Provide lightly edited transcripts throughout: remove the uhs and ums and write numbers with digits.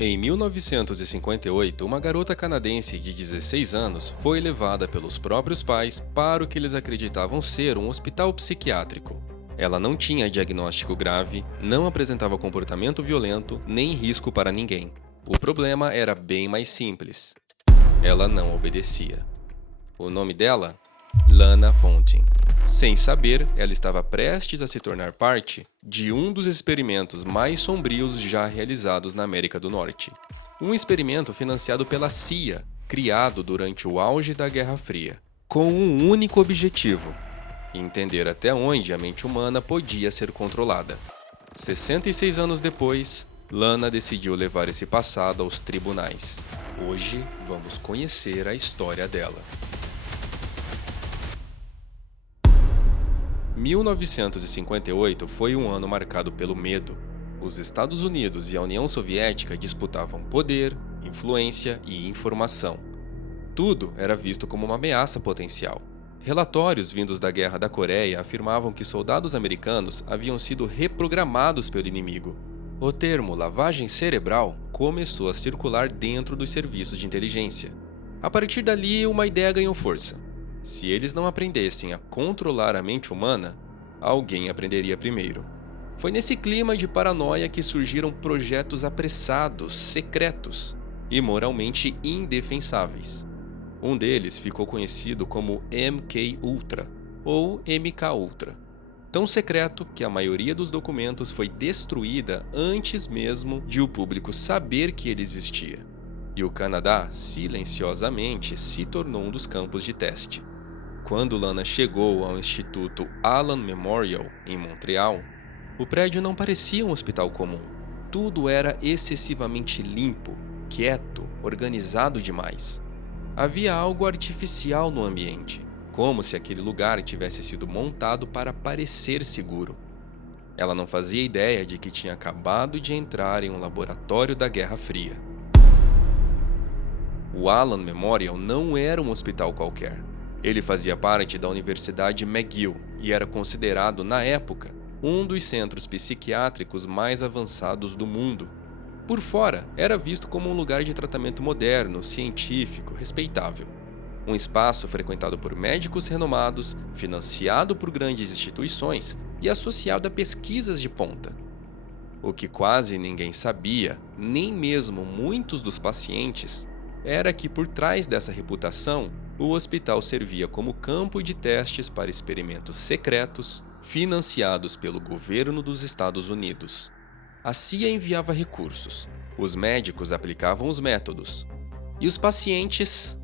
Em 1958, uma garota canadense de 16 anos foi levada pelos próprios pais para o que eles acreditavam ser um hospital psiquiátrico. Ela não tinha diagnóstico grave, não apresentava comportamento violento nem risco para ninguém. O problema era bem mais simples. Ela não obedecia. O nome dela? Lana Ponting. Sem saber, ela estava prestes a se tornar parte de um dos experimentos mais sombrios já realizados na América do Norte. Um experimento financiado pela CIA, criado durante o auge da Guerra Fria, com um único objetivo: entender até onde a mente humana podia ser controlada. 66 anos depois, Lana decidiu levar esse passado aos tribunais. Hoje, vamos conhecer a história dela. 1958 foi um ano marcado pelo medo. Os Estados Unidos e a União Soviética disputavam poder, influência e informação. Tudo era visto como uma ameaça potencial. Relatórios vindos da Guerra da Coreia afirmavam que soldados americanos haviam sido reprogramados pelo inimigo. O termo lavagem cerebral começou a circular dentro dos serviços de inteligência. A partir dali, uma ideia ganhou força. Se eles não aprendessem a controlar a mente humana, alguém aprenderia primeiro. Foi nesse clima de paranoia que surgiram projetos apressados, secretos e moralmente indefensáveis. Um deles ficou conhecido como MK-Ultra ou MK-Ultra, tão secreto que a maioria dos documentos foi destruída antes mesmo de o público saber que ele existia. E o Canadá, silenciosamente, se tornou um dos campos de teste. Quando Lana chegou ao Instituto Allen Memorial, em Montreal, o prédio não parecia um hospital comum. Tudo era excessivamente limpo, quieto, organizado demais. Havia algo artificial no ambiente, como se aquele lugar tivesse sido montado para parecer seguro. Ela não fazia ideia de que tinha acabado de entrar em um laboratório da Guerra Fria. O Allen Memorial não era um hospital qualquer. Ele fazia parte da Universidade McGill e era considerado, na época, um dos centros psiquiátricos mais avançados do mundo. Por fora, era visto como um lugar de tratamento moderno, científico, respeitável. Um espaço frequentado por médicos renomados, financiado por grandes instituições e associado a pesquisas de ponta. O que quase ninguém sabia, nem mesmo muitos dos pacientes, era que por trás dessa reputação, o hospital servia como campo de testes para experimentos secretos financiados pelo governo dos Estados Unidos. A CIA enviava recursos, os médicos aplicavam os métodos, e os pacientes,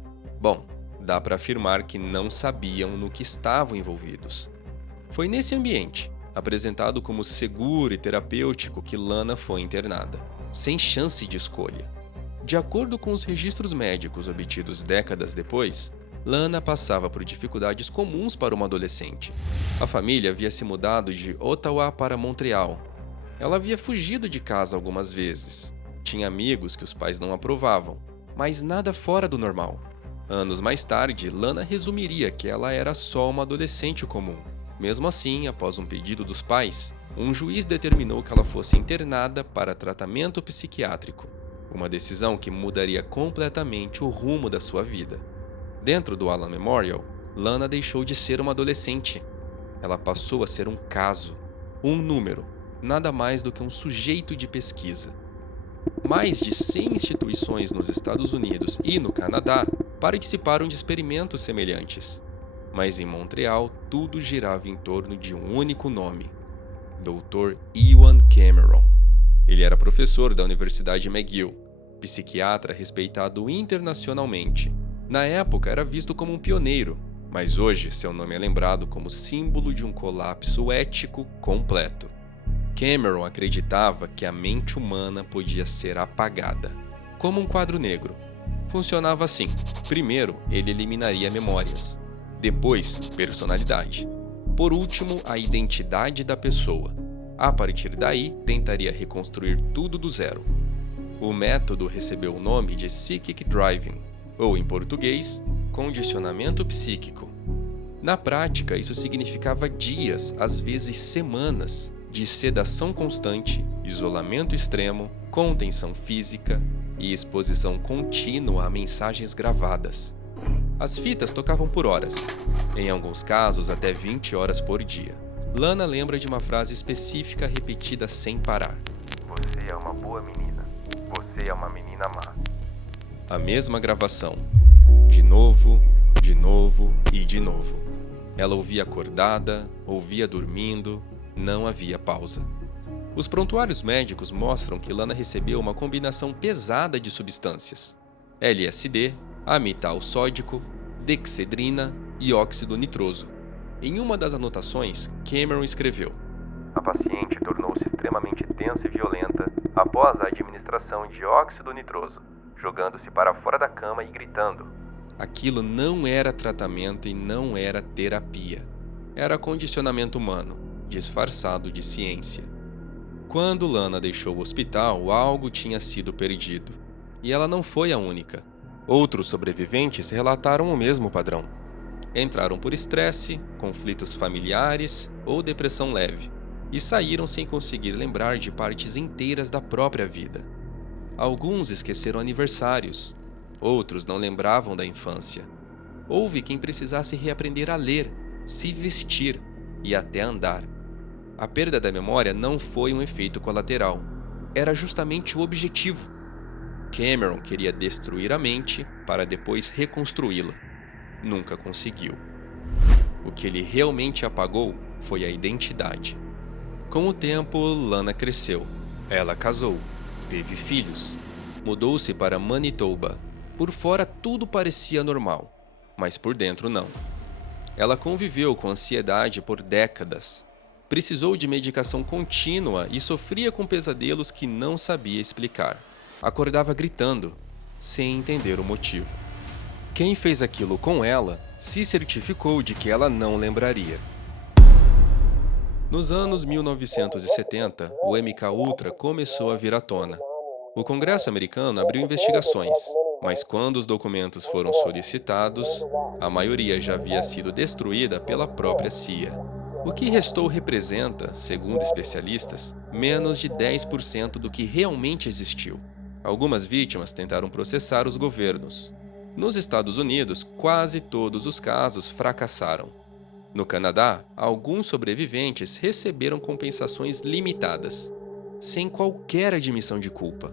dá para afirmar que não sabiam no que estavam envolvidos. Foi nesse ambiente, apresentado como seguro e terapêutico, que Lana foi internada, sem chance de escolha. De acordo com os registros médicos obtidos décadas depois, Lana passava por dificuldades comuns para uma adolescente. A família havia se mudado de Ottawa para Montreal. Ela havia fugido de casa algumas vezes. Tinha amigos que os pais não aprovavam, mas nada fora do normal. Anos mais tarde, Lana resumiria que ela era só uma adolescente comum. Mesmo assim, após um pedido dos pais, um juiz determinou que ela fosse internada para tratamento psiquiátrico. Uma decisão que mudaria completamente o rumo da sua vida. Dentro do Allen Memorial, Lana deixou de ser uma adolescente. Ela passou a ser um caso, um número, nada mais do que um sujeito de pesquisa. Mais de 100 instituições nos Estados Unidos e no Canadá participaram de experimentos semelhantes. Mas em Montreal, tudo girava em torno de um único nome: Dr. Ewan Cameron. Ele era professor da Universidade McGill, psiquiatra respeitado internacionalmente. Na época era visto como um pioneiro, mas hoje seu nome é lembrado como símbolo de um colapso ético completo. Cameron acreditava que a mente humana podia ser apagada, como um quadro negro. Funcionava assim: primeiro, ele eliminaria memórias, depois, personalidade, por último, a identidade da pessoa. A partir daí, tentaria reconstruir tudo do zero. O método recebeu o nome de Psychic Driving, ou em português, condicionamento psíquico. Na prática, isso significava dias, às vezes semanas, de sedação constante, isolamento extremo, contenção física e exposição contínua a mensagens gravadas. As fitas tocavam por horas, em alguns casos até 20 horas por dia. Lana lembra de uma frase específica repetida sem parar. Você é uma boa menina. Você é uma menina má. A mesma gravação. De novo e de novo. Ela ouvia acordada, ouvia dormindo, não havia pausa. Os prontuários médicos mostram que Lana recebeu uma combinação pesada de substâncias: LSD, amital sódico, dexedrina e óxido nitroso. Em uma das anotações, Cameron escreveu: A paciente tornou-se extremamente tensa e violenta após a administração de óxido nitroso, jogando-se para fora da cama e gritando. Aquilo não era tratamento e não era terapia. Era condicionamento humano, disfarçado de ciência. Quando Lana deixou o hospital, algo tinha sido perdido. E ela não foi a única. Outros sobreviventes relataram o mesmo padrão. Entraram por estresse, conflitos familiares ou depressão leve, e saíram sem conseguir lembrar de partes inteiras da própria vida. Alguns esqueceram aniversários, outros não lembravam da infância. Houve quem precisasse reaprender a ler, se vestir e até andar. A perda da memória não foi um efeito colateral, era justamente o objetivo. Cameron queria destruir a mente para depois reconstruí-la. Nunca conseguiu. O que ele realmente apagou foi a identidade. Com o tempo, Lana cresceu. Ela casou, teve filhos, mudou-se para Manitoba. Por fora tudo parecia normal, mas por dentro não. Ela conviveu com ansiedade por décadas. Precisou de medicação contínua e sofria com pesadelos que não sabia explicar. Acordava gritando, sem entender o motivo. Quem fez aquilo com ela se certificou de que ela não lembraria. Nos anos 1970, o MKUltra começou a vir à tona. O Congresso americano abriu investigações, mas quando os documentos foram solicitados, a maioria já havia sido destruída pela própria CIA. O que restou representa, segundo especialistas, menos de 10% do que realmente existiu. Algumas vítimas tentaram processar os governos. Nos Estados Unidos, quase todos os casos fracassaram. No Canadá, alguns sobreviventes receberam compensações limitadas, sem qualquer admissão de culpa.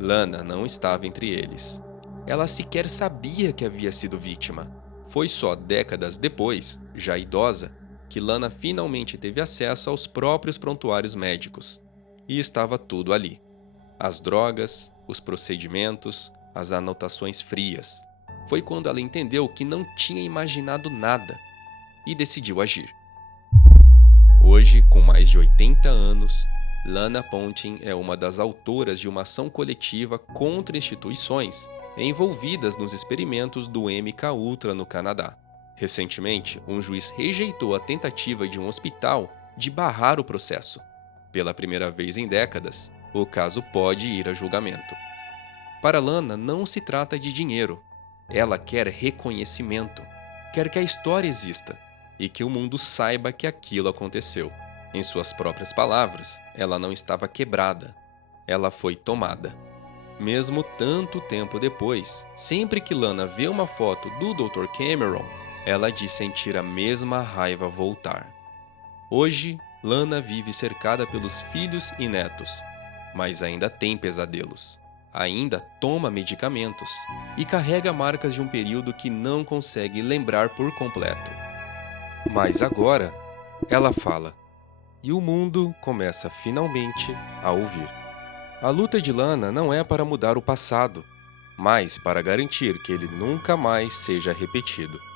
Lana não estava entre eles. Ela sequer sabia que havia sido vítima. Foi só décadas depois, já idosa, que Lana finalmente teve acesso aos próprios prontuários médicos. E estava tudo ali. As drogas, os procedimentos, as anotações frias. Foi quando ela entendeu que não tinha imaginado nada e decidiu agir. Hoje, com mais de 80 anos, Lana Ponting é uma das autoras de uma ação coletiva contra instituições envolvidas nos experimentos do MKUltra no Canadá. Recentemente, um juiz rejeitou a tentativa de um hospital de barrar o processo. Pela primeira vez em décadas, o caso pode ir a julgamento. Para Lana, não se trata de dinheiro. Ela quer reconhecimento. Quer que a história exista e que o mundo saiba que aquilo aconteceu. Em suas próprias palavras, ela não estava quebrada. Ela foi tomada. Mesmo tanto tempo depois, sempre que Lana vê uma foto do Dr. Cameron, ela diz sentir a mesma raiva voltar. Hoje, Lana vive cercada pelos filhos e netos, mas ainda tem pesadelos. Ainda toma medicamentos e carrega marcas de um período que não consegue lembrar por completo. Mas agora, ela fala, e o mundo começa finalmente a ouvir. A luta de Lana não é para mudar o passado, mas para garantir que ele nunca mais seja repetido.